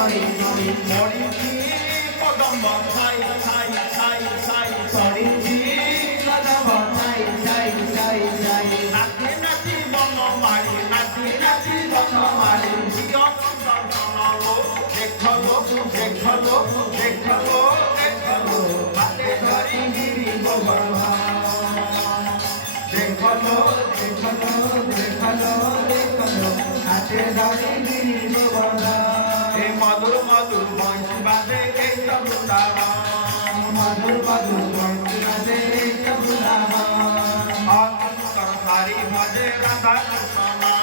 মরিচি কদম্ব ছাই ছাই ছাই ছাই মরিচি কদম্ব ছাই ছাই ছাই ছাই নাচি নাচি বনমালী নাচি নাচি বনমালী প্রিয় সুন্দর বনলো দেখলো দেখলো দেখলো দেখলো হাতে ধরি গিরি গোবর্ধন দেখলো দেখলো দেখলো দেখলো হাতে ধরি গিরি গোবর্ধন মধুর মধুর বংশী বাজে এই তো বৃন্দাবন মধুর মধুর বংশী বাজে এই তো বৃন্দাবন অন্তর সারি ভজে রাধা কৃষ্ণ